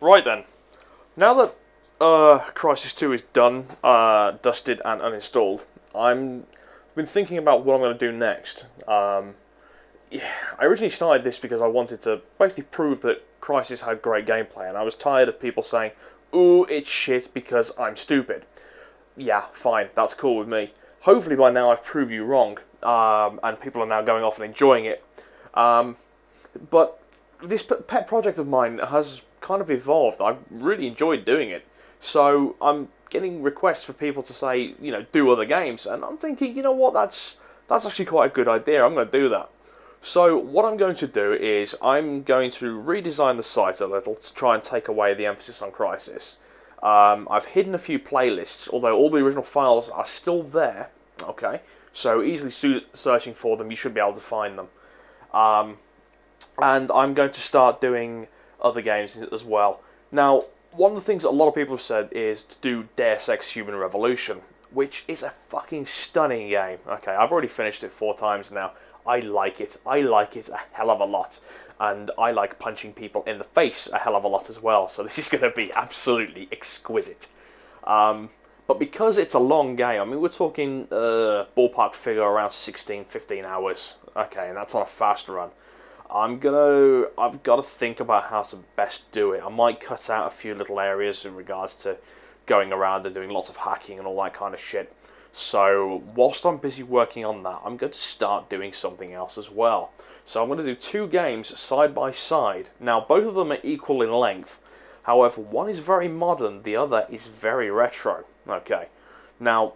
Right then. Now that Crisis 2 is done, dusted and uninstalled, I'm been thinking about what I'm going to do next. Yeah, I originally started this because I wanted to basically prove that Crisis had great gameplay, and I was tired of people saying, "Ooh, it's shit because I'm stupid." Yeah, fine, that's cool with me. Hopefully by now I've proved you wrong, and people are now going off and enjoying it. But this pet project of mine has kind of evolved. I've really enjoyed doing it. So I'm getting requests for people to say, do other games, and I'm thinking, you know what, that's actually quite a good idea. I'm going to do that. So what I'm going to do is I'm going to redesign the site a little to try and take away the emphasis on Crisis. I've hidden a few playlists, although all the original files are still there. Okay, so easily searching for them, you should be able to find them. And I'm going to start doing other games as well. Now, one of the things that a lot of people have said is to do Deus Ex Human Revolution, which is a fucking stunning game. Okay, I've already finished it 4 times now. I like it. I like it a hell of a lot. And I like punching people in the face a hell of a lot as well, so this is going to be absolutely exquisite. But because it's a long game, I mean, we're talking ballpark figure around 16, 15 hours. Okay, and that's on a fast run. I've got to think about how to best do it. I might cut out a few little areas in regards to going around and doing lots of hacking and all that kind of shit. So, whilst I'm busy working on that, I'm going to start doing something else as well. So I'm going to do 2 games side by side. Now, both of them are equal in length. However, one is very modern, the other is very retro. Okay. Now,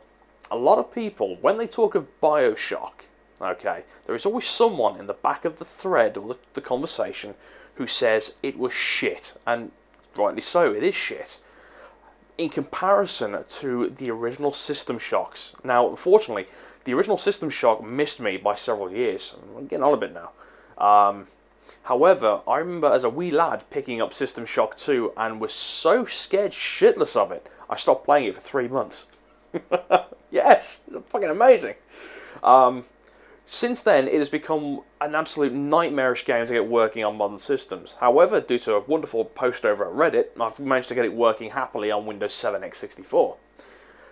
a lot of people, when they talk of BioShock, okay, there is always someone in the back of the thread or the conversation who says it was shit. And rightly so, it is shit. In comparison to the original System Shocks. Now, unfortunately, the original System Shock missed me by several years. I'm getting on a bit now. However, I remember as a wee lad picking up System Shock 2 and was so scared shitless of it, I stopped playing it for 3 months. Yes, it's fucking amazing. Since then, it has become an absolute nightmarish game to get working on modern systems. However, due to a wonderful post over at Reddit, I've managed to get it working happily on Windows 7 x64.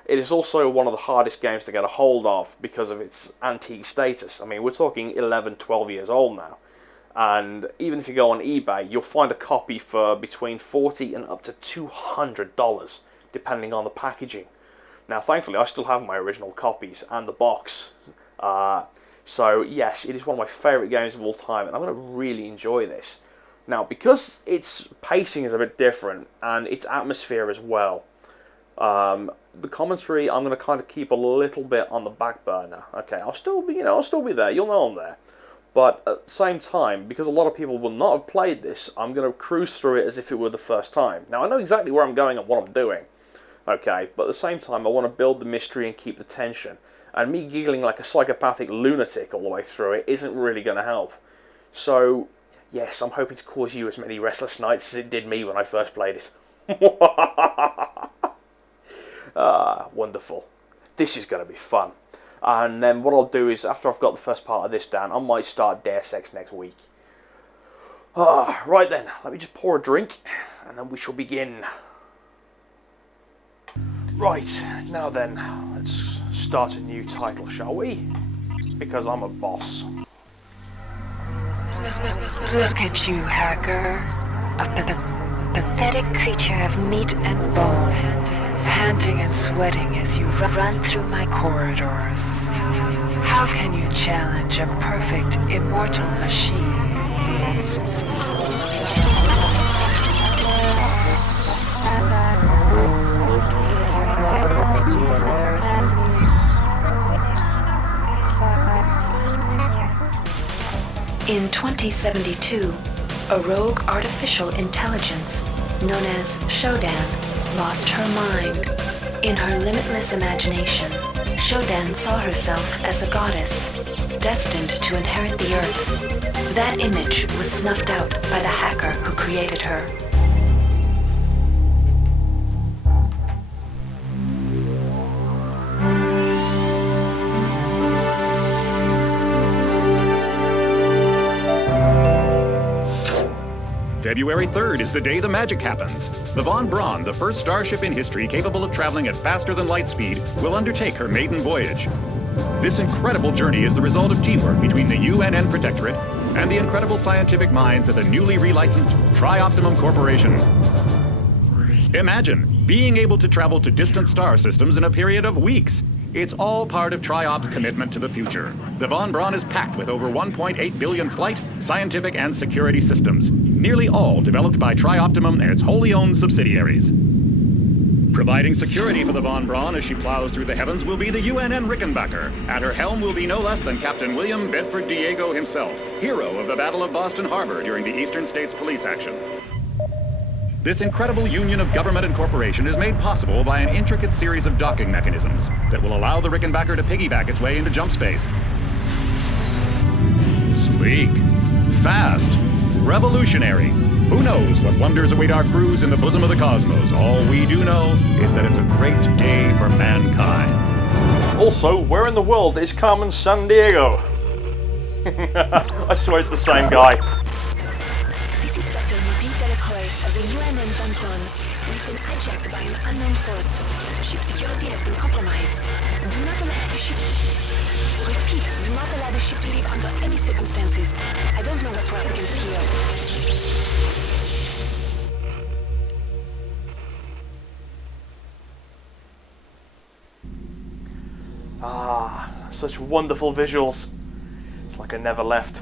It is also one of the hardest games to get a hold of because of its antique status. I mean, we're talking 11, 12 years old now. And even if you go on eBay, you'll find a copy for between $40 and up to $200, depending on the packaging. Now, thankfully, I still have my original copies and the box. So, yes, it is one of my favourite games of all time, and I'm going to really enjoy this. Now, because its pacing is a bit different, and its atmosphere as well, the commentary I'm going to kind of keep a little bit on the back burner. Okay, I'll still be there. You'll know I'm there. But at the same time, because a lot of people will not have played this, I'm going to cruise through it as if it were the first time. Now, I know exactly where I'm going and what I'm doing. Okay, but at the same time, I want to build the mystery and keep the tension. And me giggling like a psychopathic lunatic all the way through it isn't really going to help. So, yes, I'm hoping to cause you as many restless nights as it did me when I first played it. Wonderful. This is going to be fun. And then what I'll do is, after I've got the first part of this down, I might start Deus Ex next week. Right then, let me just pour a drink, and then we shall begin. Right, now then, let's start a new title, shall we? Because I'm a boss. Look at you, hacker. A pathetic creature of meat and bone, panting and sweating as you run through my corridors. How can you challenge a perfect, immortal machine? In 2072, a rogue artificial intelligence known as Shodan lost her mind. In her limitless imagination, Shodan saw herself as a goddess, destined to inherit the earth. That image was snuffed out by the hacker who created her. February 3rd is the day the magic happens. The Von Braun, the first starship in history capable of traveling at faster than light speed, will undertake her maiden voyage. This incredible journey is the result of teamwork between the UNN Protectorate and the incredible scientific minds at the newly relicensed Tri-Optimum Corporation. Imagine being able to travel to distant star systems in a period of weeks. It's all part of Tri-Op's commitment to the future. The Von Braun is packed with over 1.8 billion flight, scientific, and security systems, nearly all developed by Tri-Optimum and its wholly owned subsidiaries. Providing security for the Von Braun as she plows through the heavens will be the UNN Rickenbacker. At her helm will be no less than Captain William Bedford Diego himself, hero of the Battle of Boston Harbor during the Eastern States Police action. This incredible union of government and corporation is made possible by an intricate series of docking mechanisms that will allow the Rickenbacker to piggyback its way into jump space. Sleek, fast, revolutionary. Who knows what wonders await our crews in the bosom of the cosmos? All we do know is that it's a great day for mankind. Also, where in the world is Carmen Sandiego? I swear it's the same guy. This is Dr. Marie Delacroix of the UNN Von Braun. We've been hijacked by an unknown force. Ship security has been compromised. Do not allow the ship... Repeat, do not allow the ship to leave under any circumstances. I don't know what we're up against here. Ah, such wonderful visuals. It's like I never left.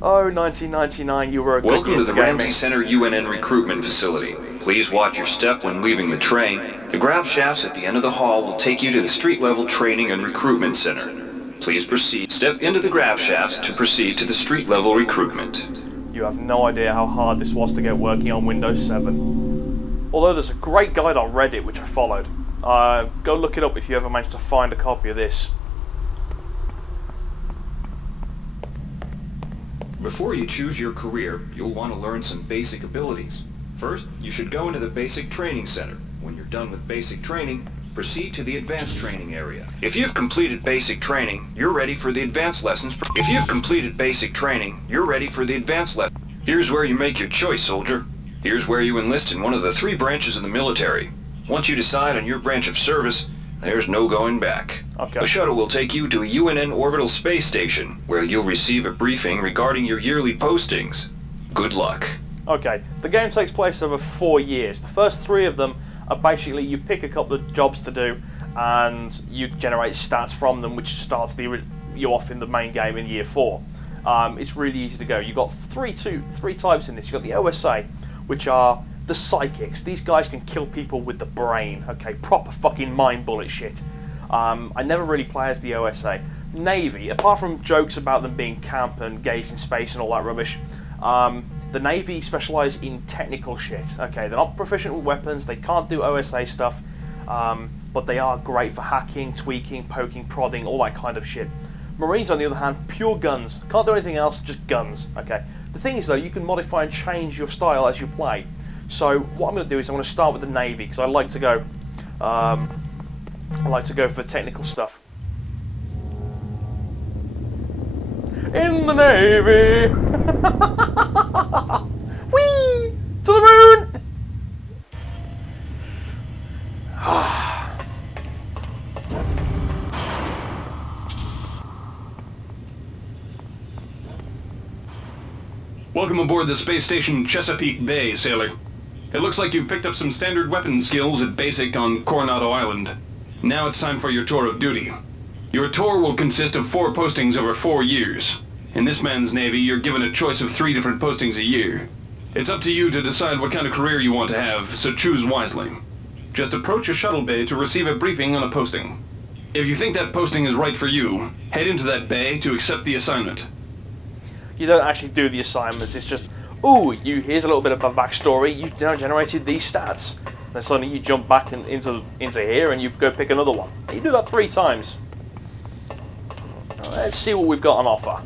Oh, 1999, you were a good Welcome year to the for gaming. Ramsey Center UNN recruitment facility. Please watch your step when leaving the train. The grab shafts at the end of the hall will take you to the street-level training and recruitment center. Please proceed. Step into the grab shafts to proceed to the street-level recruitment. You have no idea how hard this was to get working on Windows 7. Although there's a great guide on Reddit which I followed. Go look it up if you ever manage to find a copy of this. Before you choose your career, you'll want to learn some basic abilities. First, you should go into the basic training center. When you're done with basic training, proceed to the advanced training area. If you've completed basic training, you're ready for the advanced lessons. If you've completed basic training, you're ready for the advanced lessons. Here's where you make your choice, soldier. Here's where you enlist in one of the 3 branches of the military. Once you decide on your branch of service, there's no going back. Okay. The shuttle will take you to a UNN orbital space station, where you'll receive a briefing regarding your yearly postings. Good luck. Okay, the game takes place over 4 years. The first 3 of them are basically you pick a couple of jobs to do and you generate stats from them, which starts you off in the main game in year 4. It's really easy to go. You've got three types in this. You've got the OSA, which are the psychics. These guys can kill people with the brain. Okay, proper fucking mind bullet shit. I never really play as the OSA. Navy, apart from jokes about them being camp and gays in space and all that rubbish, the Navy specialise in technical shit. Okay, they're not proficient with weapons, they can't do OSA stuff, but they are great for hacking, tweaking, poking, prodding, all that kind of shit. Marines, on the other hand, pure guns. Can't do anything else, just guns. Okay. The thing is, though, you can modify and change your style as you play. So what I'm going to do is I'm going to start with the Navy because I like to go. I like to go for technical stuff. In the Navy. Whee! To the moon. Welcome aboard the space station Chesapeake Bay, sailor. It looks like you've picked up some standard weapon skills at basic on Coronado Island. Now it's time for your tour of duty. Your tour will consist of 4 postings over 4 years. In this man's Navy, you're given a choice of 3 different postings a year. It's up to you to decide what kind of career you want to have, so choose wisely. Just approach a shuttle bay to receive a briefing on a posting. If you think that posting is right for you, head into that bay to accept the assignment. You don't actually do the assignments, it's just, ooh, here's a little bit of a backstory, you've generated these stats. Then suddenly you jump back into here and you go pick another one. You do that 3 times. Now, let's see what we've got on offer.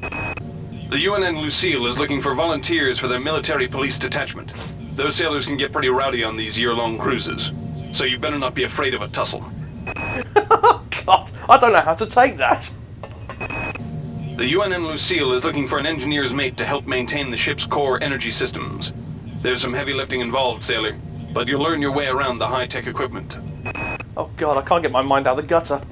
The UNN Lucille is looking for volunteers for their military police detachment. Those sailors can get pretty rowdy on these year-long cruises, so you better not be afraid of a tussle. God, I don't know how to take that. The UNN Lucille is looking for an engineer's mate to help maintain the ship's core energy systems. There's some heavy lifting involved, sailor, but you'll learn your way around the high-tech equipment. Oh god, I can't get my mind out of the gutter.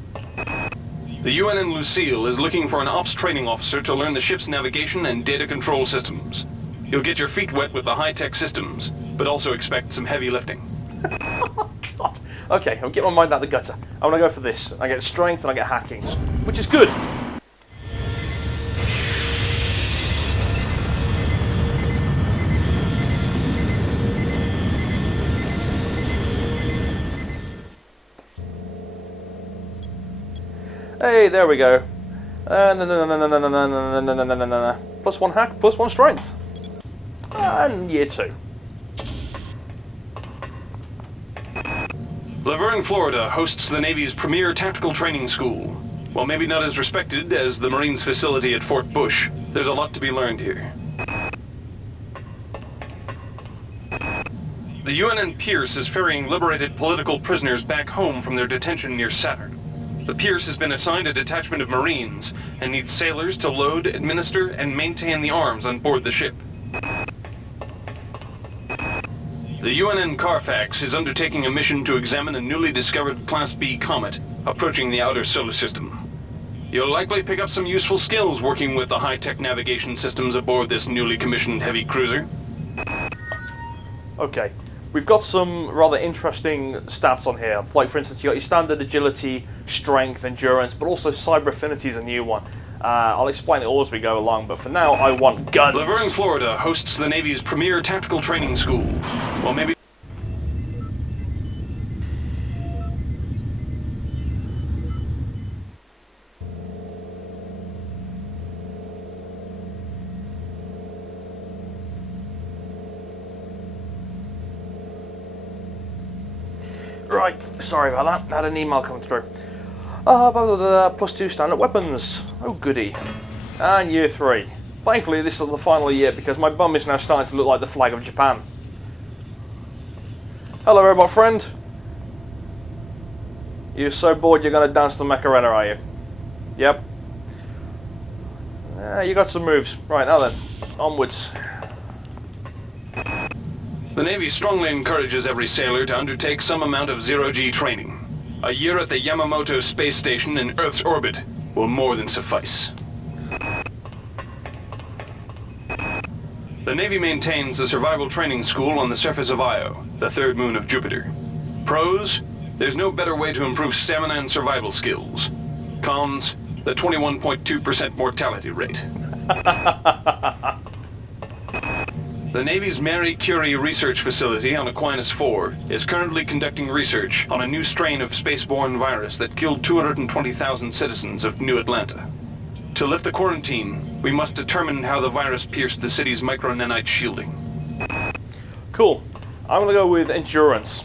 The UNN Lucille is looking for an ops training officer to learn the ship's navigation and data control systems. You'll get your feet wet with the high-tech systems, but also expect some heavy lifting. God. Okay, I'll get my mind out of the gutter. I want to go for this. I get strength and I get hacking, which is good. Hey, there we go. Plus 1 hack, plus 1 strength. And year 2. Laverne, Florida hosts the Navy's premier tactical training school. While maybe not as respected as the Marines' facility at Fort Bush, there's a lot to be learned here. The UNN Pierce is ferrying liberated political prisoners back home from their detention near Saturn. The Pierce has been assigned a detachment of Marines and needs sailors to load, administer, and maintain the arms on board the ship. The UNN Carfax is undertaking a mission to examine a newly discovered Class B comet approaching the outer solar system. You'll likely pick up some useful skills working with the high-tech navigation systems aboard this newly commissioned heavy cruiser. Okay, we've got some rather interesting stats on here. Like, for instance, you got your standard agility, strength, endurance, but also cyber affinity is a new one. I'll explain it all as we go along, but for now, I want guns. Laverne, Florida hosts the Navy's premier tactical training school. Well, maybe... Right, sorry about that. Had an email come through. Plus 2 standard weapons. Oh goody. And year 3. Thankfully this is the final year because my bum is now starting to look like the flag of Japan. Hello robot friend. You're so bored you're going to dance the Macarena, are you? Yep. You got some moves. Right, now then. Onwards. The Navy strongly encourages every sailor to undertake some amount of zero-G training. A year at the Yamamoto space station in Earth's orbit will more than suffice. The Navy maintains a survival training school on the surface of Io, the third moon of Jupiter. Pros, there's no better way to improve stamina and survival skills. Cons, the 21.2% mortality rate. The Navy's Marie Curie research facility on Aquinas 4 is currently conducting research on a new strain of spaceborne virus that killed 220,000 citizens of New Atlanta. To lift the quarantine, we must determine how the virus pierced the city's micronanite shielding. Cool. I'm going to go with endurance.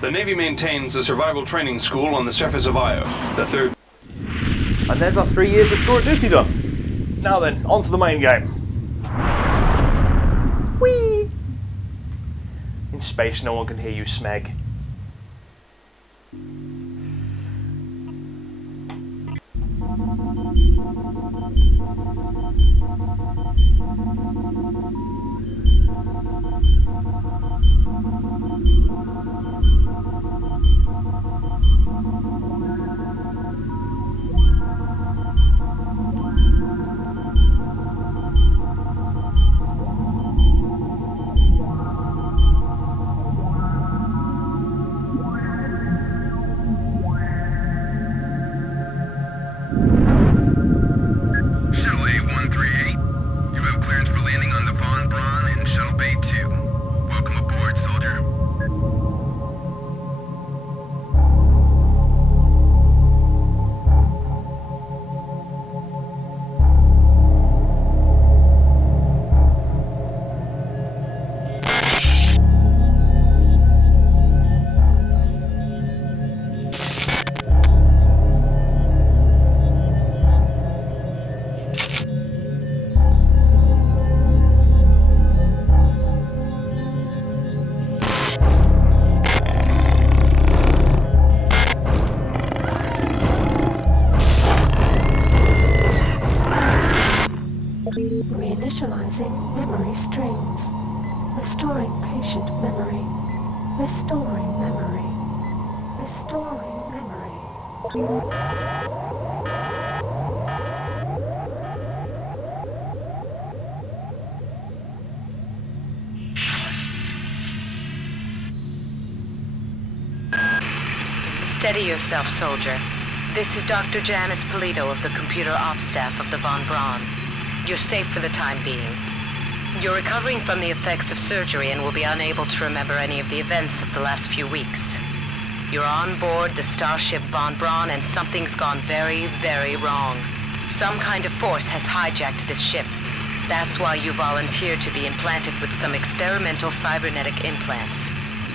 The Navy maintains a survival training school on the surface of Io, the third... And there's our 3 years of tour duty done. Now then, on to the main game. Whee! In space, no one can hear you, Smeg. Restoring patient memory. Restoring memory. Restoring memory. Steady yourself, soldier. This is Dr. Janice Polito of the computer ops staff of the Von Braun. You're safe for the time being. You're recovering from the effects of surgery and will be unable to remember any of the events of the last few weeks. You're on board the starship Von Braun and something's gone very, very wrong. Some kind of force has hijacked this ship. That's why you volunteered to be implanted with some experimental cybernetic implants.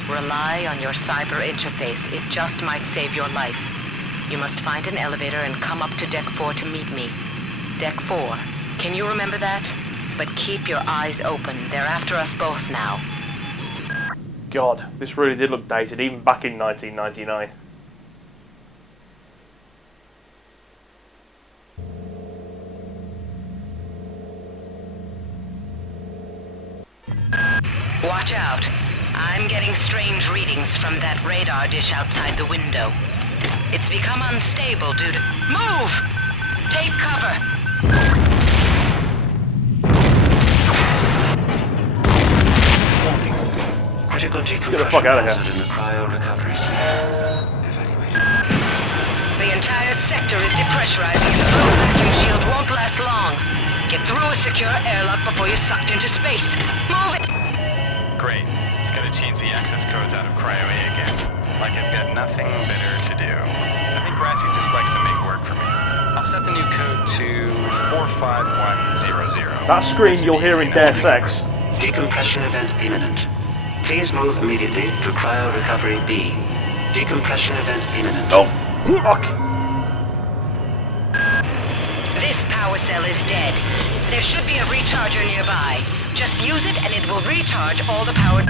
Rely on your cyber interface. It just might save your life. You must find an elevator and come up to Deck 4 to meet me. Deck 4. Can you remember that? But keep your eyes open. They're after us both now. God, this really did look dated, even back in 1999. Watch out. I'm getting strange readings from that radar dish outside the window. It's become unstable due to... Move! Take cover! Critical Let's get the fuck out of here. in the cryo recovery center. Evacuated. The entire sector is depressurizing and the low vacuum shield won't last long. Get through a secure airlock before you're sucked into space. Move it! Great. Gotta change the access codes out of Cryo A again. Like I've got nothing better to do. I think Grassy just likes to make work for me. I'll set the new code to 45100. That scream you'll hear in Deus Ex. Decompression event imminent. Please move immediately to cryo recovery B. Decompression event imminent. Oh, fuck! This power cell is dead. There should be a recharger nearby. Just use it and it will recharge all the power...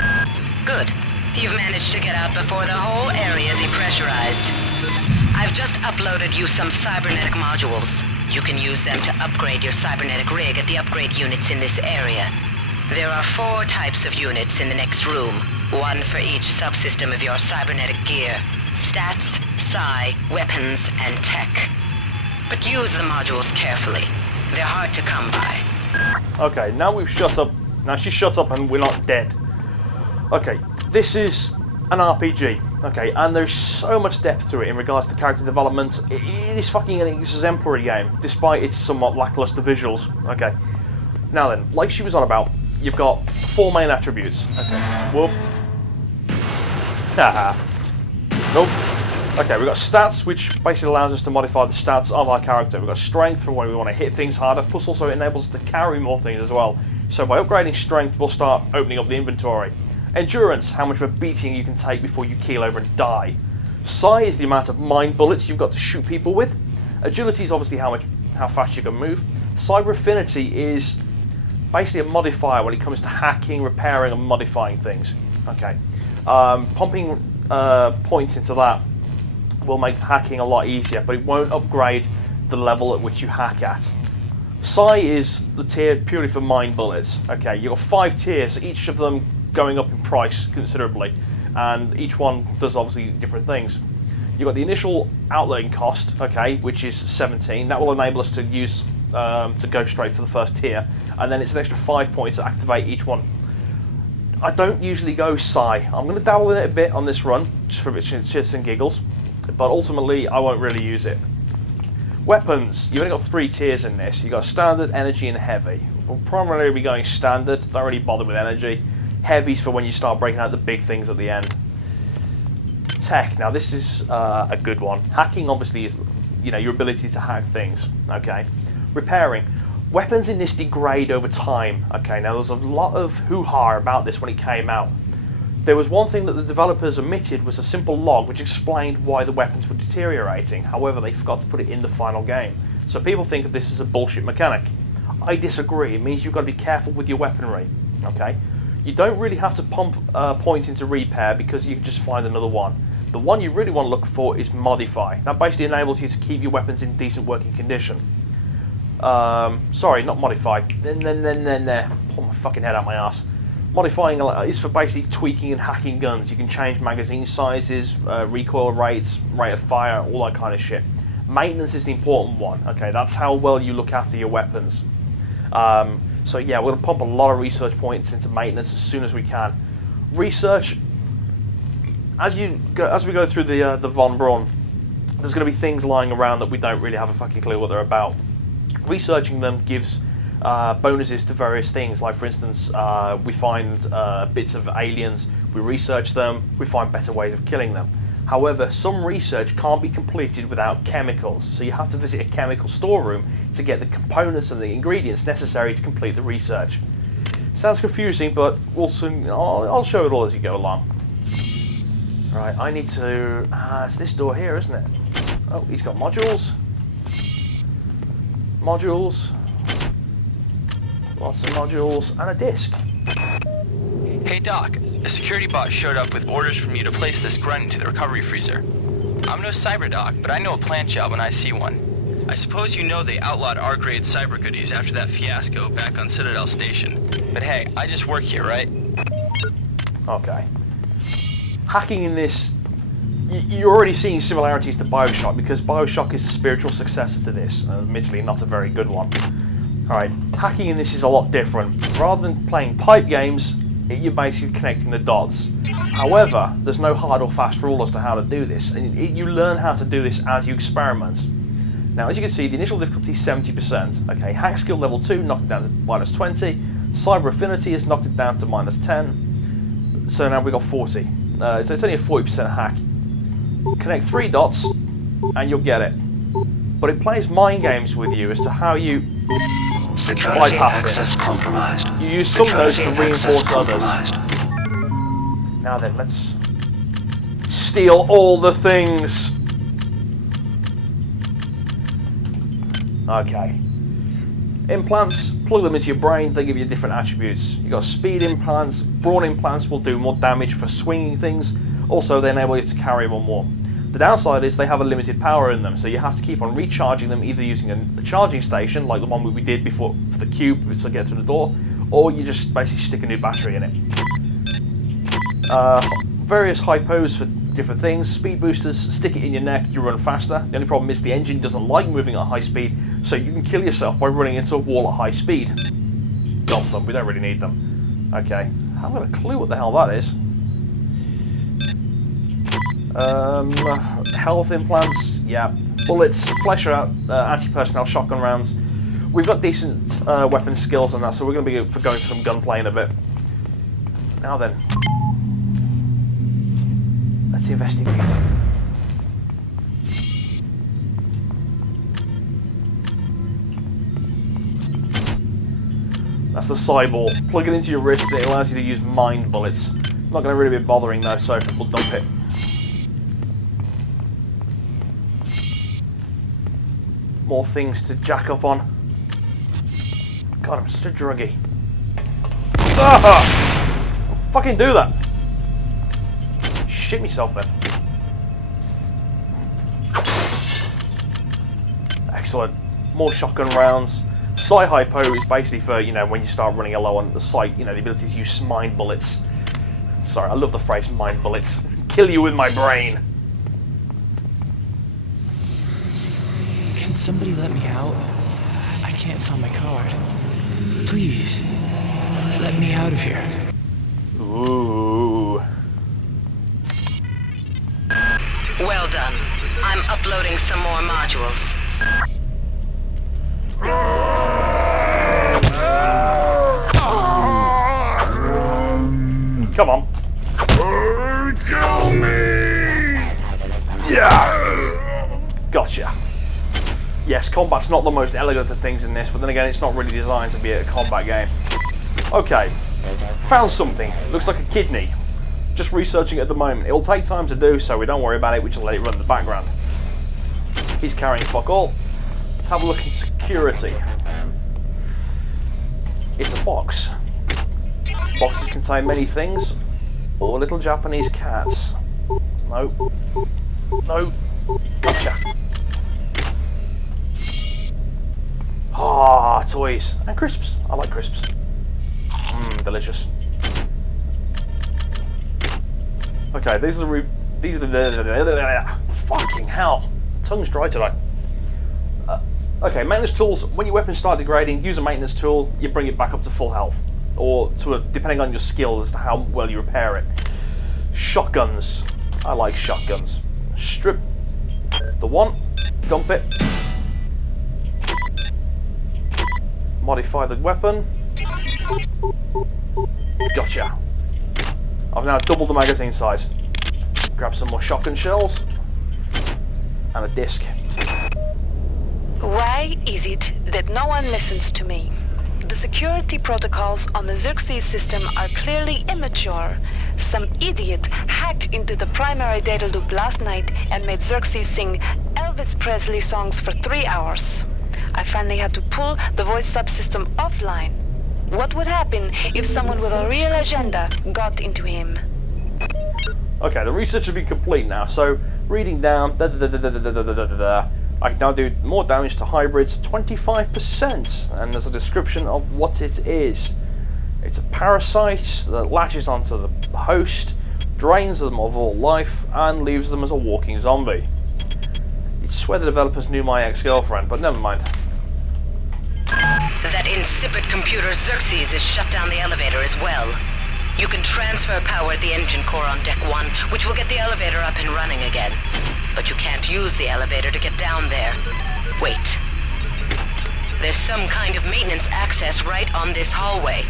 Good. You've managed to get out before the whole area depressurized. I've just uploaded you some cybernetic modules. You can use them to upgrade your cybernetic rig at the upgrade units in this area. There are 4 types of units in the next room. 1 for each subsystem of your cybernetic gear. Stats, psi, weapons, and tech. But use the modules carefully. They're hard to come by. Okay, now we've shut up. Now she's shut up and we're not dead. Okay, this is an RPG. Okay, and there's so much depth to it in regards to character development. It is fucking an exemplary game, despite its somewhat lackluster visuals. Okay, now then, like she was on about, you've got 4 main attributes. Okay, whoop. Haha. Nope. Okay, we've got stats, which basically allows us to modify the stats of our character. We've got strength for when we want to hit things harder, plus also it enables us to carry more things as well. So by upgrading strength, we'll start opening up the inventory. Endurance, how much of a beating you can take before you keel over and die. Psi is the amount of mind bullets you've got to shoot people with. Agility is obviously how fast you can move. Cyber affinity is basically a modifier when it comes to hacking, repairing, and modifying things. Okay, pumping points into that will make hacking a lot easier, but it won't upgrade the level at which you hack at. Psi is the tier purely for mind bullets. Okay, you've got 5 tiers, each of them going up in price considerably, and each one does obviously different things. You've got the initial outlaying cost, okay, which is 17. That will enable us to use to go straight for the first tier, and then it's an extra 5 points to activate each one. I don't usually go Psi. I'm going to dabble in it a bit on this run, just for a bit shits and giggles, but ultimately I won't really use it. Weapons, you've only got 3 tiers in this. You've got standard, energy, and heavy. We'll primarily be going standard, don't really bother with energy. Heavy's for when you start breaking out the big things at the end. Tech, now this is a good one. Hacking obviously is, you know, your ability to hack things, okay. Repairing. Weapons in this degrade over time, okay. Now there's a lot of hoo-ha about this when it came out. There was one thing that the developers omitted was a simple log which explained why the weapons were deteriorating. However, they forgot to put it in the final game. So people think of this as a bullshit mechanic. I disagree. It means you've got to be careful with your weaponry, okay. You don't really have to pump points into repair because you can just find another one. The one you really want to look for is modify. That basically enables you to keep your weapons in decent working condition. Sorry, not modify. Pull my fucking head out my ass. Modifying is for basically tweaking and hacking guns. You can change magazine sizes, recoil rates, rate of fire, all that kind of shit. Maintenance is the important one. Okay, that's how well you look after your weapons. So yeah, we're going to pump a lot of research points into maintenance as soon as we can. Research, as we go through the Von Braun, there's going to be things lying around that we don't really have a fucking clue what they're about. Researching them gives bonuses to various things, like for instance, we find bits of aliens, we research them, we find better ways of killing them. However, some research can't be completed without chemicals, so you have to visit a chemical storeroom to get the components and the ingredients necessary to complete the research. Sounds confusing, but we'll soon, I'll show it all as you go along. Right, I need to... it's this door here, isn't it? Oh, he's got modules. Modules. Lots of modules. And a disc. Hey Doc, a security bot showed up with orders from you to place this grunt into the recovery freezer. I'm no cyber doc, but I know a plant job when I see one. I suppose you know they outlawed R-grade cyber goodies after that fiasco back on Citadel Station. But hey, I just work here, right? Okay. Hacking in this, you're already seeing similarities to Bioshock, because Bioshock is the spiritual successor to this, admittedly not a very good one. Alright, hacking in this is a lot different. Rather than playing pipe games, you're basically connecting the dots. However, there's no hard or fast rule as to how to do this, and you learn how to do this as you experiment. Now, as you can see, the initial difficulty is 70%. Okay, hack skill level 2 knocked it down to -20. Cyber affinity has knocked it down to -10. So now we've got 40. So it's only a 40% hack. Connect 3 dots, and you'll get it. But it plays mind games with you as to how you Security bypass access it. compromised. You use some of those to Security access reinforce others. compromised. Now then, let's steal all the things. Okay. Implants, plug them into your brain, they give you different attributes. You've got speed implants, Braun implants will do more damage for swinging things, also they enable you to carry them more. The downside is they have a limited power in them, so you have to keep on recharging them, either using a charging station, like the one we did before for the cube to get through the door, or you just basically stick a new battery in it. Various hypos for different things. Speed boosters, stick it in your neck, you run faster. The only problem is the engine doesn't like moving at high speed, so you can kill yourself by running into a wall at high speed. Dump them, we don't really need them. Okay, I haven't got a clue what the hell that is. Health implants, yeah. Bullets, flesh out, anti-personnel shotgun rounds. We've got decent weapon skills on that, so we're going to be going for some gunplay in a bit. Now then, let's investigate. That's the cyborg. Plug it into your wrist, it allows you to use mind bullets. Not going to really be bothering though, so we'll dump it. More things to jack up on. God, I'm such a druggie. Ah! I'll fucking do that. Shit myself then. Excellent. More shotgun rounds. Psi-hypo is basically for, you know, when you start running low on the sight, you know, the ability to use mind bullets. Sorry, I love the phrase mind bullets. Kill you with my brain. Can somebody let me out? I can't find my card. Please, let me out of here. Ooh. Well done. I'm uploading some more modules. Come on. Kill me! Yeah! Gotcha. Yes, combat's not the most elegant of things in this, but then again, it's not really designed to be a combat game. Okay. Found something. Looks like a kidney. Just researching it at the moment. It'll take time to do, so we don't worry about it. We just let it run in the background. He's carrying fuck all. Let's have a look at security. It's a box. Boxes contain many things. Or little Japanese cats. No. No. Gotcha. Ah, toys. And crisps. I like crisps. Mmm, delicious. Okay, these are the fucking hell. Tongue's dry today. Okay, maintenance tools. When your weapons start degrading, use a maintenance tool. You bring it back up to full health, or depending on your skill as to how well you repair it. Shotguns. I like shotguns. Strip the one, dump it. Modify the weapon. Gotcha. I've now doubled the magazine size. Grab some more shotgun shells and a disc. Why is it that no one listens to me? The security protocols on the Xerxes system are clearly immature. Some idiot hacked into the primary data loop last night and made Xerxes sing Elvis Presley songs for 3 hours. I finally had to pull the voice subsystem offline. What would happen if someone with a real agenda got into him? Okay, the research should be complete now. So, reading down, I can now do more damage to hybrids, 25%, and there's a description of what it is. It's a parasite that latches onto the host, drains them of all life, and leaves them as a walking zombie. You'd swear the developers knew my ex-girlfriend, but never mind. That insipid computer Xerxes has shut down the elevator as well. You can transfer power at the engine core on Deck 1, which will get the elevator up and running again. But you can't use the elevator to get down there. Wait. There's some kind of maintenance access right on this hallway.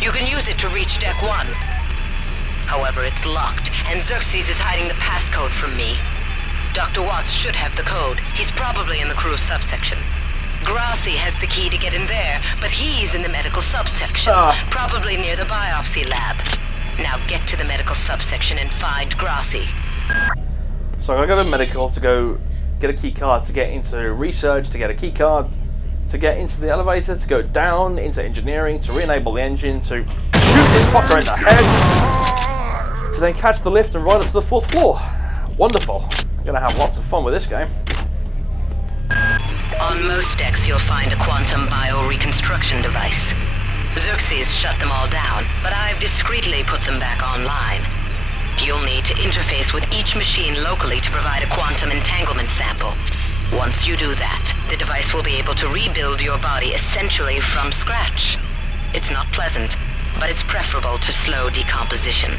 You can use it to reach Deck 1. However, it's locked, and Xerxes is hiding the passcode from me. Dr. Watts should have the code. He's probably in the crew subsection. Grassi has the key to get in there, but he's in the medical subsection, probably near the biopsy lab. Now get to the medical subsection and find Grassi. So I go to medical to go get a key card to get into research, to get a key card to get into the elevator, to go down into engineering, to re-enable the engine, to shoot this fucker in the head, to then catch the lift and ride up to the 4th floor. Wonderful. I'm gonna have lots of fun with this game. On most decks, you'll find a quantum bioreconstruction device. Xerxes shut them all down, but I've discreetly put them back online. You'll need to interface with each machine locally to provide a quantum entanglement sample. Once you do that, the device will be able to rebuild your body essentially from scratch. It's not pleasant, but it's preferable to slow decomposition.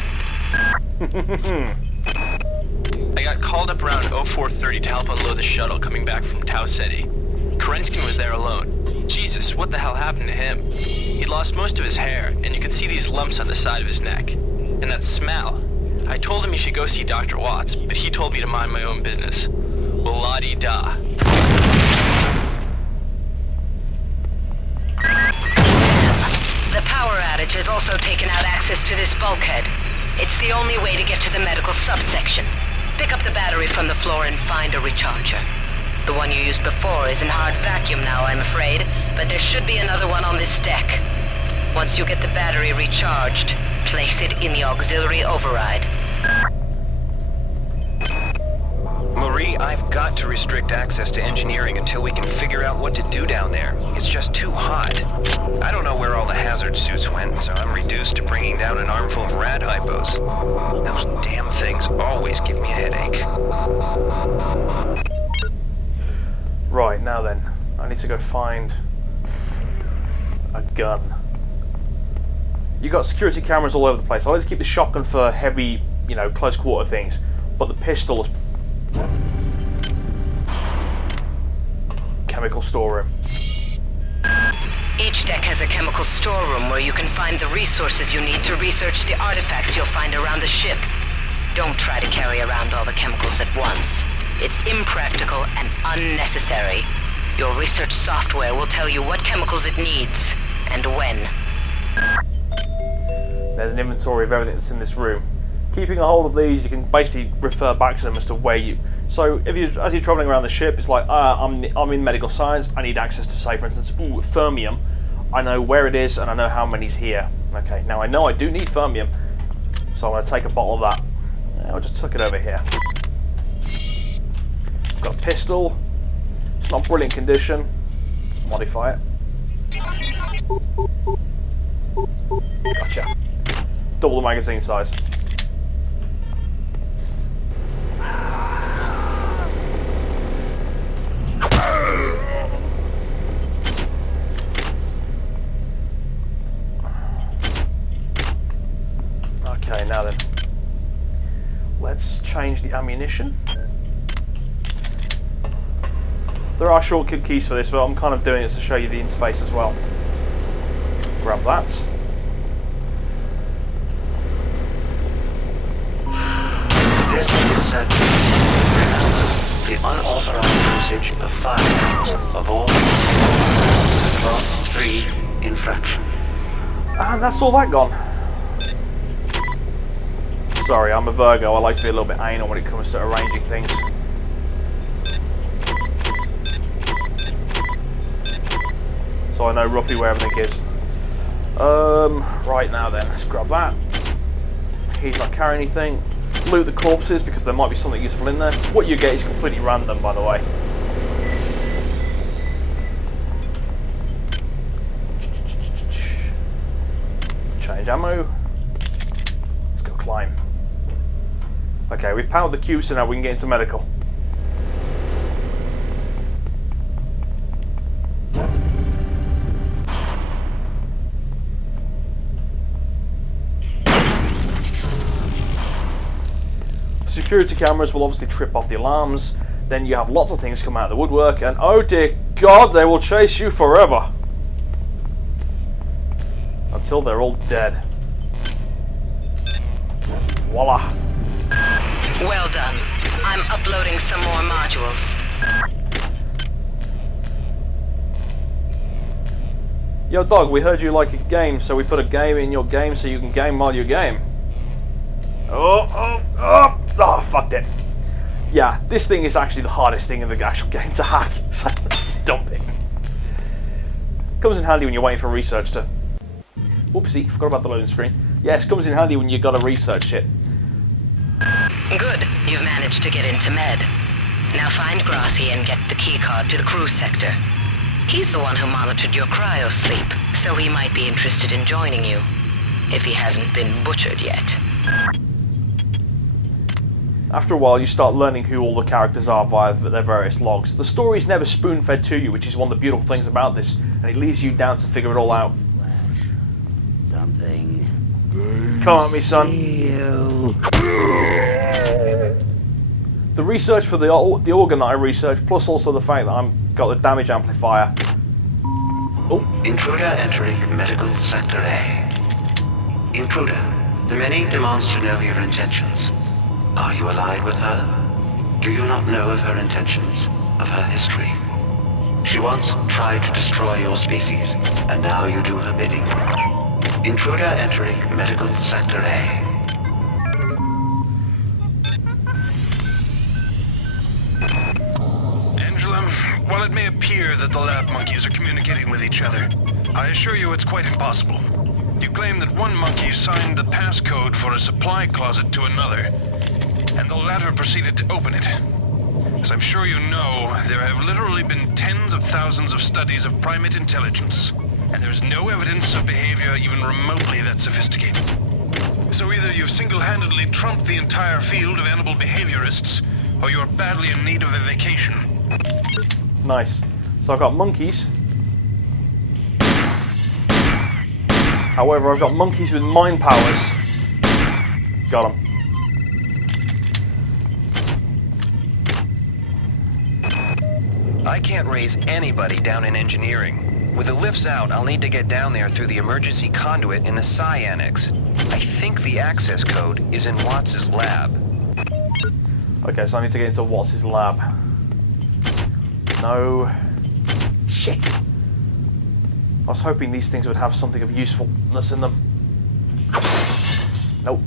I got called up around 0430 to help unload the shuttle coming back from Tau Ceti. Kerenskin was there alone. Jesus, what the hell happened to him? He'd lost most of his hair, and you could see these lumps on the side of his neck. And that smell. I told him he should go see Dr. Watts, but he told me to mind my own business. Well, la-di-da. The power outage has also taken out access to this bulkhead. It's the only way to get to the medical subsection. Pick up the battery from the floor and find a recharger. The one you used before is in hard vacuum now, I'm afraid, but there should be another one on this deck. Once you get the battery recharged, place it in the auxiliary override. Marie, I've got to restrict access to engineering until we can figure out what to do down there. It's just too hot. I don't know where all the hazard suits went, so I'm reduced to bringing down an armful of rad hypos. Those damn things always give me a headache. Right, now then, I need to go find a gun. You got security cameras all over the place. I like to keep the shotgun for heavy, close quarter things, but the pistol is chemical storeroom. Each deck has a chemical storeroom where you can find the resources you need to research the artifacts you'll find around the ship. Don't try to carry around all the chemicals at once. It's impractical and unnecessary. Your research software will tell you what chemicals it needs, and when. There's an inventory of everything that's in this room. Keeping a hold of these, you can basically refer back to them as to where you... So, as you're travelling around the ship, it's like, I'm in medical science, I need access to, say, for instance, fermium. I know where it is, and I know how many's here. Okay, now I know I do need fermium, so I'm going to take a bottle of that. I'll just tuck it over here. Got a pistol. It's not brilliant condition. Let's modify it. Gotcha. Double the magazine size. Okay, now then. Let's change the ammunition. There are shortcut keys for this, but I'm kind of doing it to show you the interface as well. Grab that. This is the unauthorized usage of firearms of all Class 3 infraction. And that's all that gone. Sorry, I'm a Virgo. I like to be a little bit anal when it comes to arranging things. So I know roughly where everything is. Right now then, let's grab that. He's not carrying anything. Loot the corpses because there might be something useful in there. What you get is completely random, by the way. Change ammo. Let's go climb. Okay, we've powered the cube, so now we can get into medical. Security cameras will obviously trip off the alarms. Then you have lots of things come out of the woodwork, and oh dear God, they will chase you forever. Until they're all dead. Voila. Well done. I'm uploading some more modules. Yo dog, we heard you like a game, so we put a game in your game so you can game while you game. Oh, fucked it. Yeah, this thing is actually the hardest thing in the actual game to hack. So just dump it. Comes in handy when you're waiting for research to... Oopsie, forgot about the loading screen. Yes, comes in handy when you gotta research shit. Good, you've managed to get into med. Now find Grassi and get the keycard to the cruise sector. He's the one who monitored your cryo sleep, so he might be interested in joining you, if he hasn't been butchered yet. After a while, you start learning who all the characters are via their various logs. The story's never spoon-fed to you, which is one of the beautiful things about this, and it leaves you down to figure it all out. Something. Come on, me son. The research for the organ that I researched, plus also the fact that I've got the damage amplifier. Oh. Intruder entering medical sector A. Intruder, the many demands to know your intentions. Are you allied with her? Do you not know of her intentions, of her history? She once tried to destroy your species, and now you do her bidding. Intruder entering medical sector A. Angela, while it may appear that the lab monkeys are communicating with each other, I assure you it's quite impossible. You claim that one monkey signed the passcode for a supply closet to another, and the latter proceeded to open it. As I'm sure you know, there have literally been tens of thousands of studies of primate intelligence, and there is no evidence of behavior even remotely that sophisticated. So either you've single-handedly trumped the entire field of animal behaviorists, or you're badly in need of a vacation. Nice. So I've got monkeys. However, I've got monkeys with mind powers. Got them. I can't raise anybody down in engineering. With the lifts out, I'll need to get down there through the emergency conduit in the Psi Annex. I think the access code is in Watts' lab. Okay, so I need to get into Watts' lab. No. Shit! I was hoping these things would have something of usefulness in them. Nope.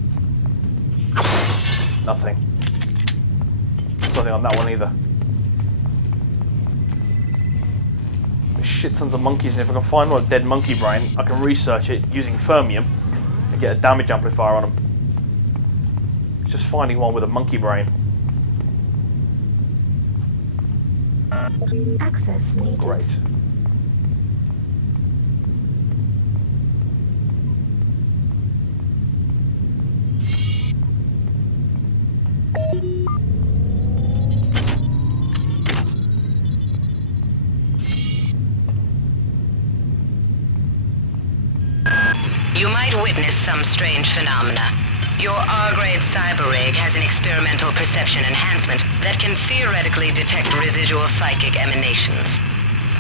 Nothing. Nothing on that one either. There's shit tons of monkeys, and if I can find one with dead monkey brain, I can research it using fermium and get a damage amplifier on them. It's just finding one with a monkey brain. Access needed. Great. You might witness some strange phenomena. Your R-grade cyber rig has an experimental perception enhancement that can theoretically detect residual psychic emanations.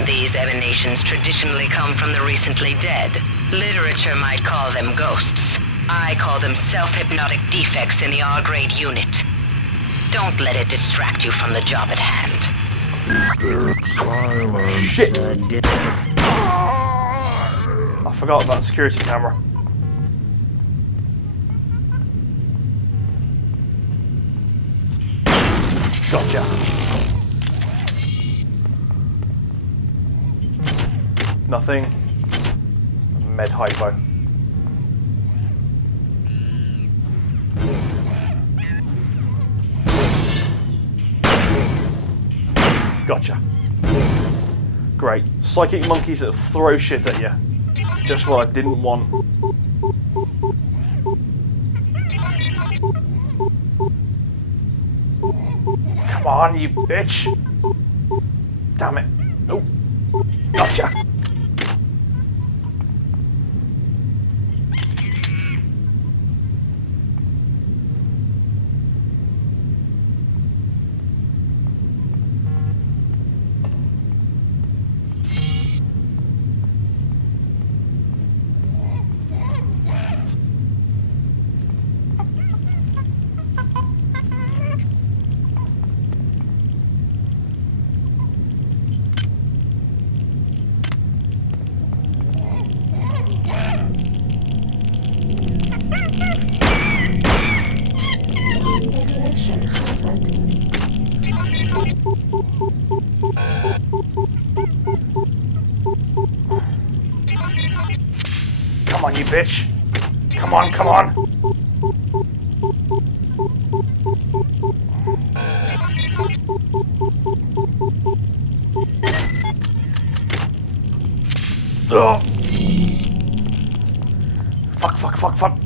These emanations traditionally come from the recently dead. Literature might call them ghosts. I call them self-hypnotic defects in the R-grade unit. Don't let it distract you from the job at hand. Shit! I forgot about the security camera. Gotcha. Nothing. Med hypo. Gotcha. Great. Psychic monkeys that throw shit at you. Just what I didn't want. Come on, you bitch! Damn it. Oh. Gotcha! Come on, you bitch! Come on, come on! Oh. Fuck.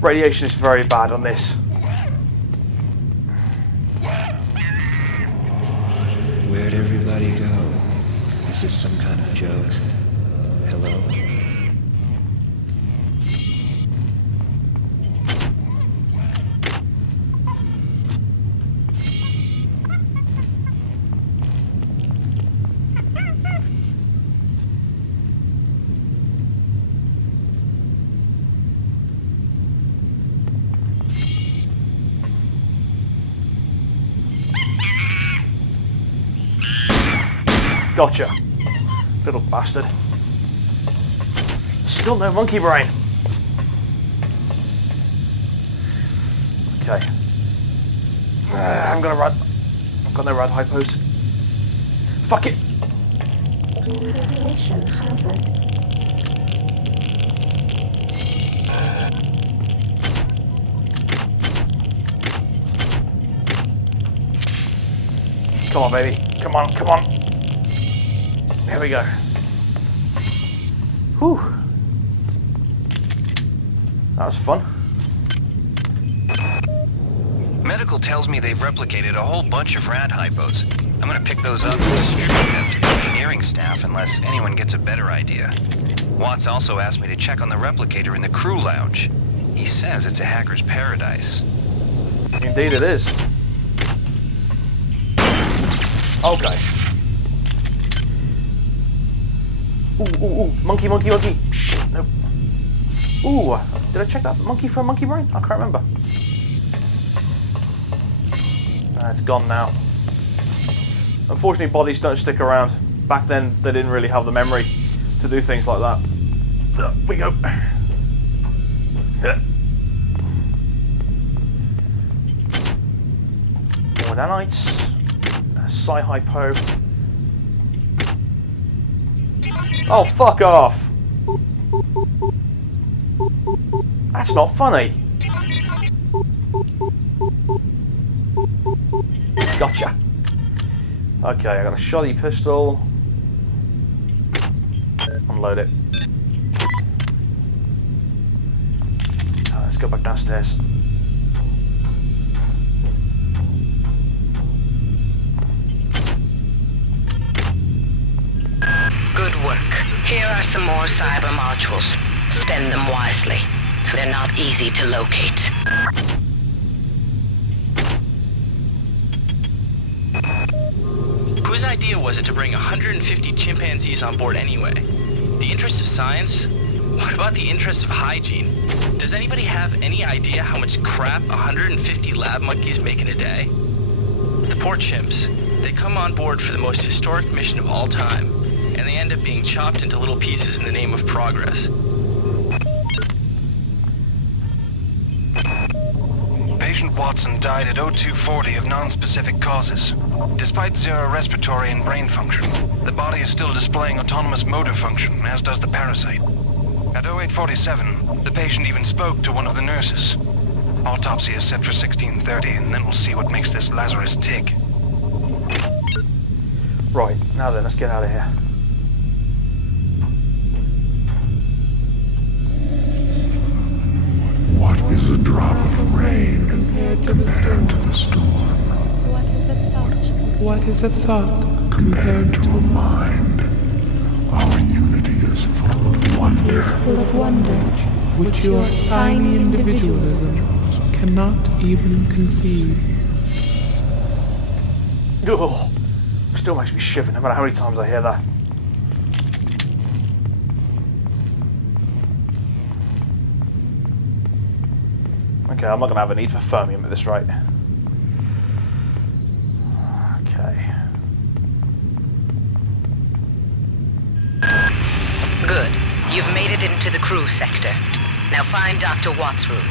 Radiation is very bad on this. Where'd everybody go? Is this some kind of joke? Hello? Gotcha. Little bastard. Still no monkey brain. Okay. I'm gonna run. I've got no rad hypos. Fuck it. Radiation hazard. Come on, baby. Come on. There we go. Whew. That was fun. Medical tells me they've replicated a whole bunch of rad hypos. I'm gonna pick those up and distribute them to the engineering staff unless anyone gets a better idea. Watts also asked me to check on the replicator in the crew lounge. He says it's a hacker's paradise. Indeed it is. Okay. Ooh, monkey. Shit, no. Ooh, did I check that monkey for a monkey brain? I can't remember. It's gone now. Unfortunately, bodies don't stick around. Back then, they didn't really have the memory to do things like that. There we go. More nanites. Psi-hypo. Oh, fuck off! That's not funny. Gotcha. Okay, I got a shoddy pistol. Unload it. Let's go back downstairs. Good work. Here are some more cyber modules. Spend them wisely. They're not easy to locate. Whose idea was it to bring 150 chimpanzees on board anyway? The interest of science? What about the interest of hygiene? Does anybody have any idea how much crap 150 lab monkeys make in a day? The poor chimps. They come on board for the most historic mission of all time, and they end up being chopped into little pieces in the name of progress. Patient Watson died at 0240 of non-specific causes. Despite zero respiratory and brain function, the body is still displaying autonomous motor function, as does the parasite. At 0847, the patient even spoke to one of the nurses. Autopsy is set for 1630, and then we'll see what makes this Lazarus tick. Right, now then, let's get out of here. What is a drop of rain compared to the storm? What is a thought? What is a thought compared to a mind? Our unity is full of wonder. Is full of wonder, which your tiny individualism cannot even conceive. Ugh. Still makes me shiver no matter how many times I hear that. Okay, I'm not going to have a need for fermium at this rate. Okay. Good. You've made it into the crew sector. Now find Dr. Watt's room.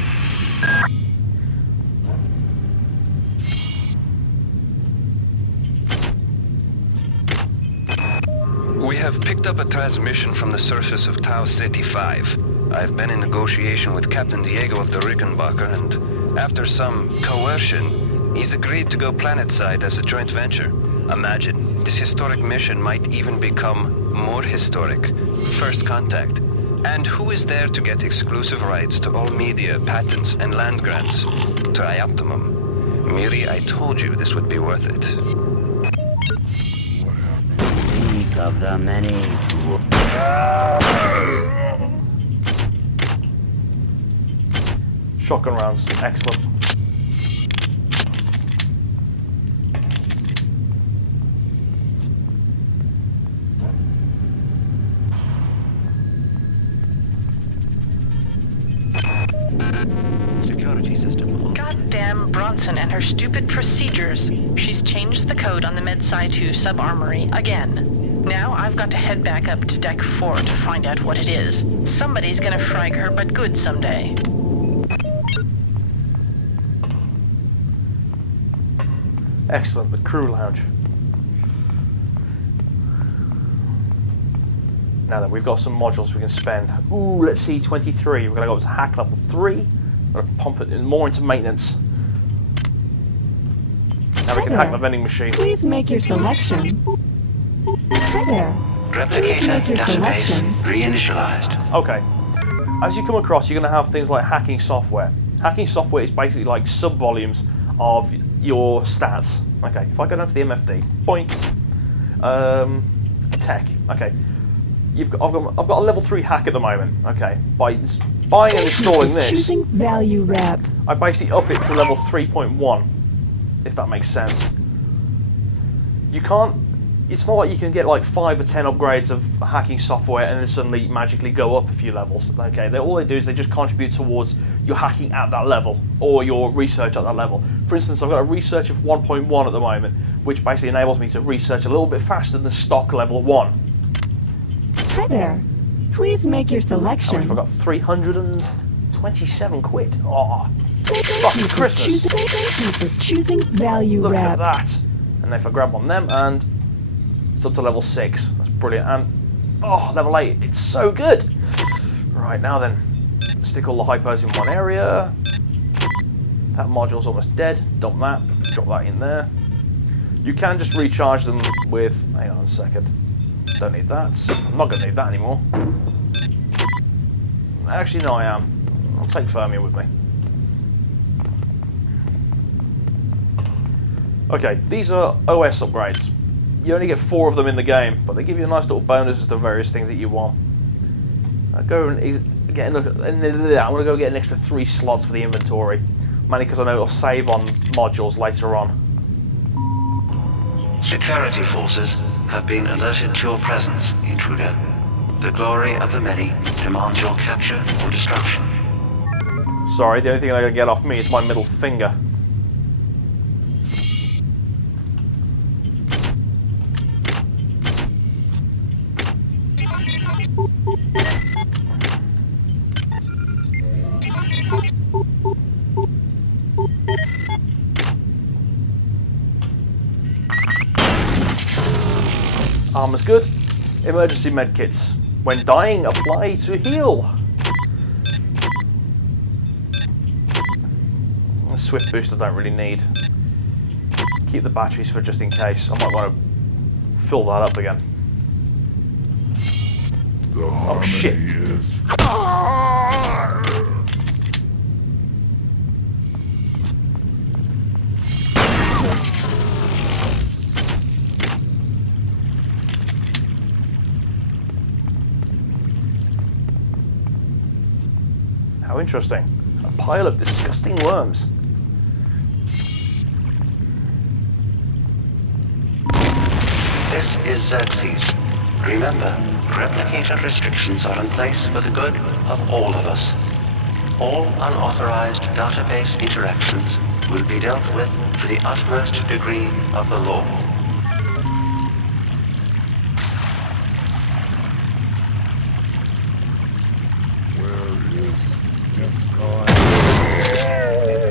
We have picked up a transmission from the surface of Tau Ceti 5. I've been in negotiation with Captain Diego of the Rickenbacker, and after some coercion, he's agreed to go planetside as a joint venture. Imagine, this historic mission might even become more historic. First contact. And who is there to get exclusive rights to all media, patents, and land grants? Trioptimum. Miri, I told you this would be worth it. Speak of the many. Shotgun rounds, excellent. Security system. Goddamn Bronson and her stupid procedures. She's changed the code on the MedSci 2 sub-armory again. Now I've got to head back up to Deck 4 to find out what it is. Somebody's gonna frag her, but good someday. Excellent, the crew lounge. Now then, we've got some modules we can spend. Ooh, let's see, 23. We're going to go up to hack level 3. We're going to pump it more into maintenance. Now we can hack the vending machine. Please make your selection. Hi there. Replicator database reinitialized. Okay. As you come across, you're going to have things like hacking software. Hacking software is basically like sub-volumes of your stats. Okay, if I go down to the MFD, boink, tech. Okay, I've got a level 3 hack at the moment. Okay, by buying and installing this, Choosing value wrap. I basically up it to level 3.1, if that makes sense. You can't. It's not like you can get like 5 or 10 upgrades of hacking software and then suddenly magically go up a few levels. Okay, all they do is they just contribute towards your hacking at that level or your research at that level. For instance, I've got a research of 1.1 at the moment, which basically enables me to research a little bit faster than stock level 1. Hi there. Please make your How selection. much have I got? 327 quid. Oh, fucking Christmas. Thank you for choosing value Look wrap. at that. And if I grab one of them and it's up to level 6. That's brilliant. And oh, level 8. It's so good. Right, now then. Stick all the hypos in one area. That module's almost dead. Dump that. Drop that in there. You can just recharge them with... Hang on a second. Don't need that. I'm not going to need that anymore. Actually, no, I am. I'll take Fermium with me. Okay, these are OS upgrades. You only get 4 of them in the game, but they give you a nice little bonuses to various things that you want. Go and I'm gonna go get an extra 3 slots for the inventory, mainly because I know it'll save on modules later on. Security forces have been alerted to your presence, intruder. The glory of the many demands your capture or destruction. Sorry, the only thing they're gonna get off me is my middle finger. Armor's good. Emergency medkits. When dying, apply to heal. A swift boost I don't really need. Keep the batteries for just in case. I might want to fill that up again. Oh shit. How interesting. A pile of disgusting worms. This is Xerxes. Remember, replicator restrictions are in place for the good of all of us. All unauthorized database interactions will be dealt with to the utmost degree of the law.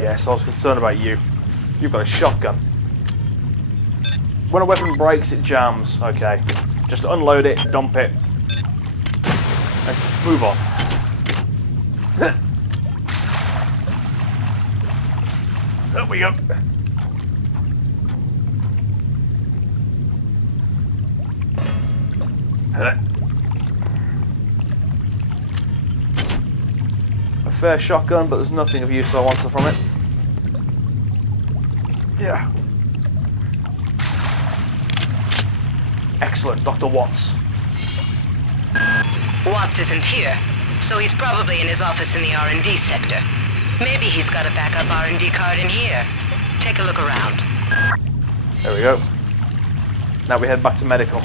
Yes, I was concerned about you. You've got a shotgun. When a weapon breaks, it jams. Okay. Just unload it, dump it, and move on. There we go. A fair shotgun, but there's nothing of use I want from it. Yeah. Excellent, Dr. Watts. Watts isn't here, so he's probably in his office in the R&D sector. Maybe he's got a backup R&D card in here. Take a look around. There we go. Now we head back to medical.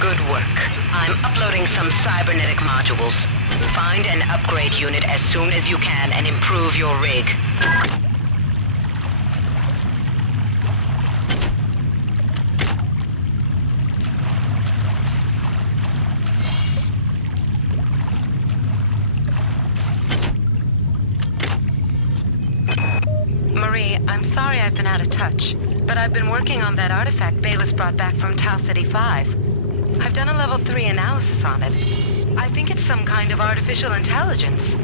Good work. I'm uploading some cybernetic modules. Find and upgrade unit as soon as you can and improve your rig. Marie, I'm sorry I've been out of touch, but I've been working on that artifact Bayless brought back from Tau City 5. I've done a level 3 analysis on it. I think it's some kind of artificial intelligence.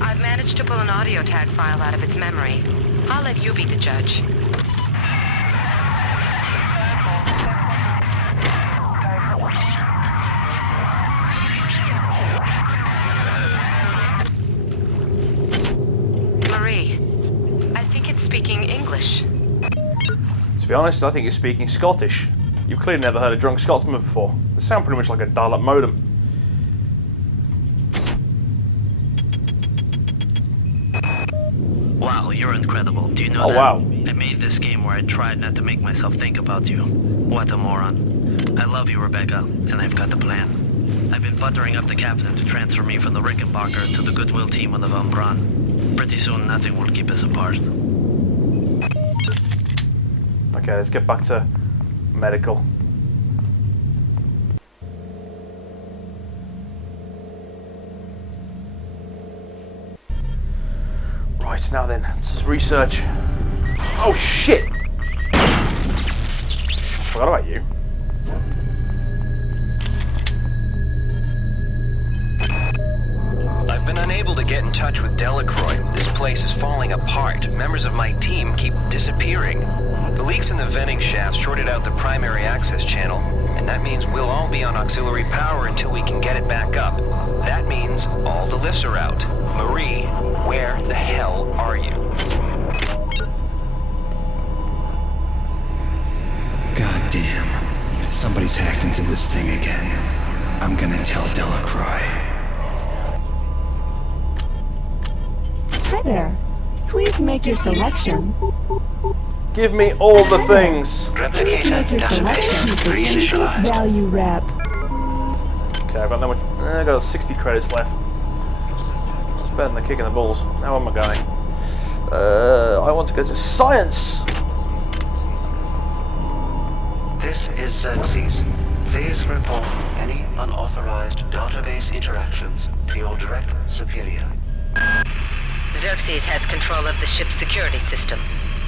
I've managed to pull an audio tag file out of its memory. I'll let you be the judge. Marie, I think it's speaking English. To be honest, I think it's speaking Scottish. You've clearly never heard a drunk Scotsman before. They sound pretty much like a dial-up modem. Wow, you're incredible. Do you know that? Wow. I made this game where I tried not to make myself think about you. What a moron. I love you, Rebecca, and I've got a plan. I've been buttering up the captain to transfer me from the Rickenbacker to the Goodwill team on the Von Braun. Pretty soon, nothing will keep us apart. Okay, let's get back to medical. Right, now then, this is research. Oh shit! Forgot about you. I've been unable to get in touch with Delacroix. This place is falling apart. Members of my team keep disappearing. The leaks in the venting shaft shorted out the primary access channel, and that means we'll all be on auxiliary power until we can get it back up. That means all the lifts are out. Marie, where the hell are you? God damn. Somebody's hacked into this thing again. I'm gonna tell Delacroix. Hi there. Please make your selection. Give me all the things. Please make your selection. Value rep. Okay, I've got no much. I got 60 credits left. That's better than the kick in the balls. Now where am I going? I want to go to science. This is Xerxes. Please report any unauthorized database interactions to your direct superior. Xerxes has control of the ship's security system.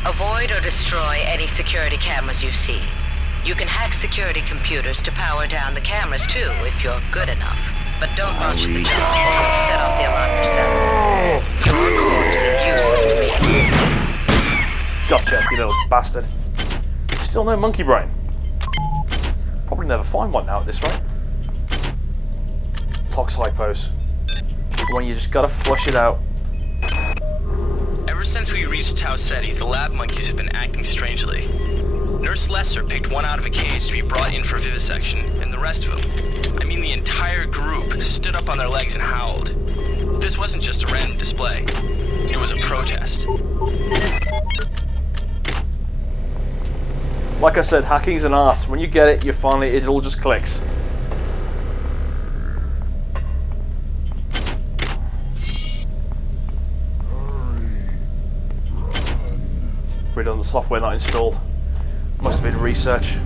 Avoid or destroy any security cameras you see. You can hack security computers to power down the cameras too, if you're good enough. But don't launch the job or you'll set off the alarm yourself. Your corpse is useless to me. Gotcha, you little bastard. Still no monkey brain. Probably never find one now at this rate. Tox hypos. When you just gotta flush it out. Ever since we reached Tau Ceti, the lab monkeys have been acting strangely. Nurse Lesser picked one out of a cage to be brought in for vivisection, and the rest of them, I mean the entire group, stood up on their legs and howled. This wasn't just a random display. It was a protest. Like I said, hacking's an art. When you get it, it all just clicks. Redundant software not installed. Must have been research.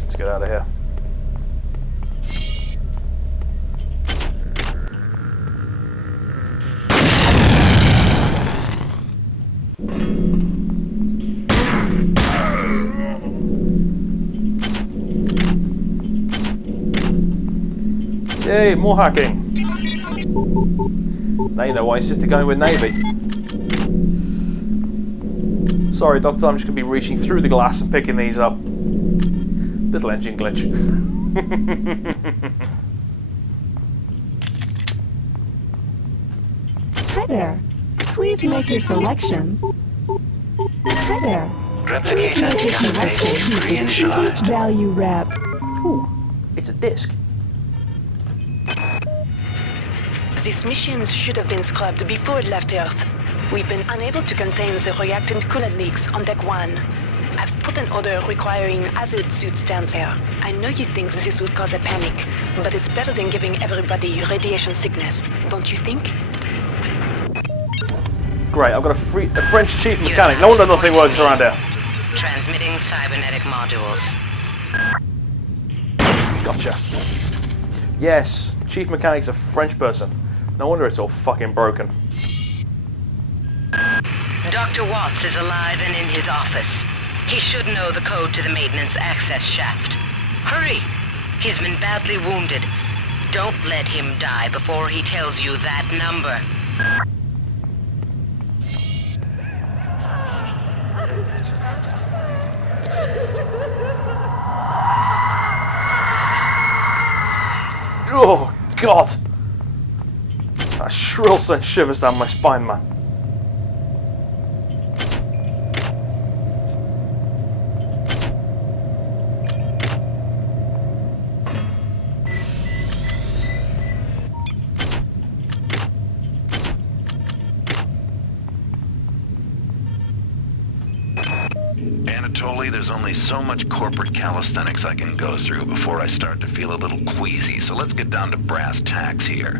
Let's get out of here. Yay, more hacking. Now you know why I insisted going with Navy. Sorry, Doctor, I'm just going to be reaching through the glass and picking these up. Little engine glitch. Hi there. Please make your selection. Hi there. Please make your selection. Value rep. Ooh, it's a disc. These machines should have been scrubbed before it left Earth. We've been unable to contain the reactant coolant leaks on Deck 1. I've put an order requiring hazard suits down there. I know you think this would cause a panic, but it's better than giving everybody radiation sickness, don't you think? Great, I've got a French chief mechanic. No wonder nothing works around here. Transmitting cybernetic modules. Gotcha. Yes, chief mechanic's a French person. No wonder it's all fucking broken. Dr. Watts is alive and in his office. He should know the code to the maintenance access shaft. Hurry! He's been badly wounded. Don't let him die before he tells you that number. Oh, God! That shrill sent shivers down my spine, man. Anatoly, there's only so much corporate calisthenics I can go through before I start to feel a little queasy, so let's get down to brass tacks here.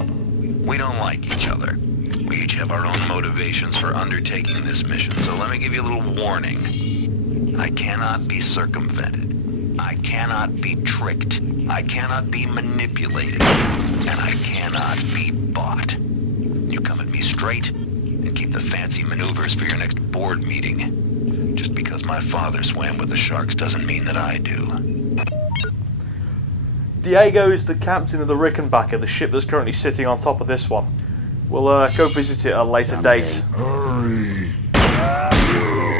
We don't like each other. We each have our own motivations for undertaking this mission, so let me give you a little warning. I cannot be circumvented. I cannot be tricked. I cannot be manipulated. And I cannot be bought. You come at me straight, and keep the fancy maneuvers for your next board meeting. Just because my father swam with the sharks doesn't mean that I do. Diego is the captain of the Rickenbacker, the ship that's currently sitting on top of this one. We'll go visit it at a later date. Hurry!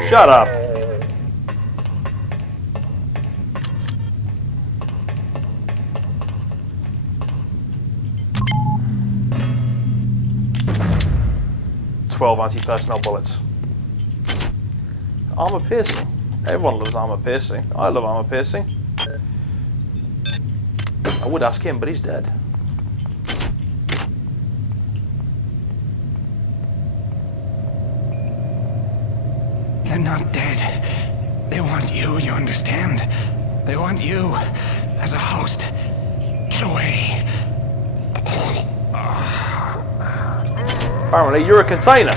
Shut up! 12 anti-personnel bullets. Armor piercing. Everyone loves armor piercing. I love armor piercing. I would ask him, but he's dead. They're not dead. They want you, you understand? They want you as a host. Get away. Apparently, you're a container.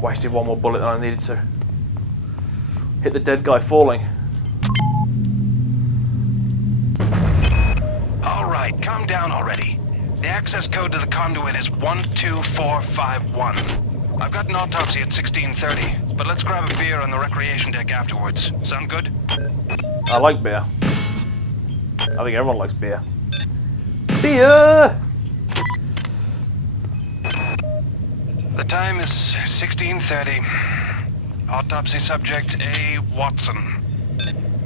Wasted one more bullet than I needed to. Hit the dead guy falling. Alright, calm down already. The access code to the conduit is 12451. I've got an autopsy at 16:30, but let's grab a beer on the recreation deck afterwards. Sound good? I like beer. I think everyone likes beer. Beer! The time is 16:30. Autopsy subject A. Watson.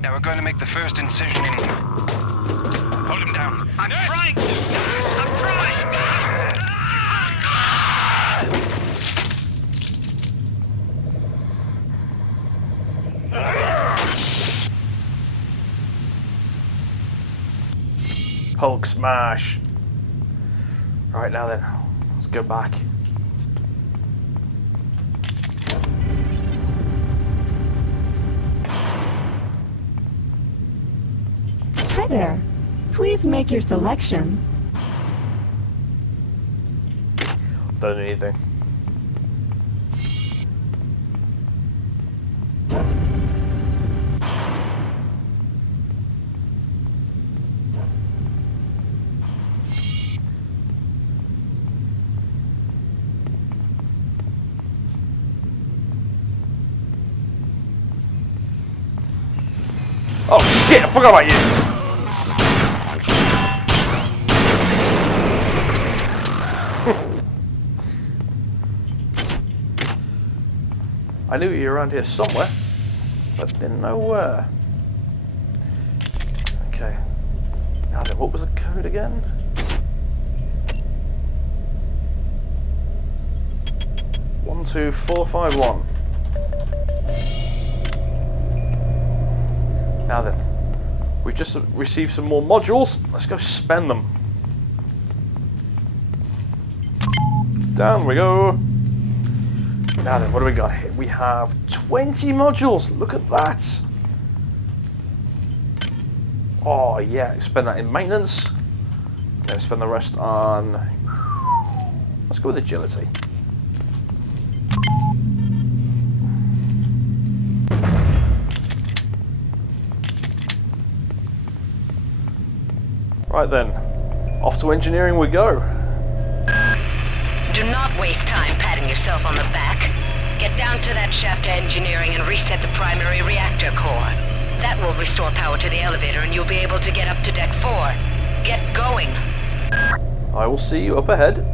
Now we're going to make the first incision in... Hold him down. I'm trying to, guys! I'm trying! Hulk smash. Right, now then, let's go back. Hi there. Please make your selection. Don't do anything. Oh shit, I forgot about you! I knew you were around here somewhere, but didn't know where. Okay. Now then, what was the code again? One, 2, 4, 5, 1. Now then, we've just received some more modules. Let's go spend them. Down we go. Now then, what do we got here? We have 20 modules. Look at that. Oh yeah, spend that in maintenance. Then spend the rest on... Let's go with agility. Right then, off to engineering we go. Do not waste time patting yourself on the back. Get down to that shaft to engineering and reset the primary reactor core. That will restore power to the elevator and you'll be able to get up to deck 4. Get going. I will see you up ahead.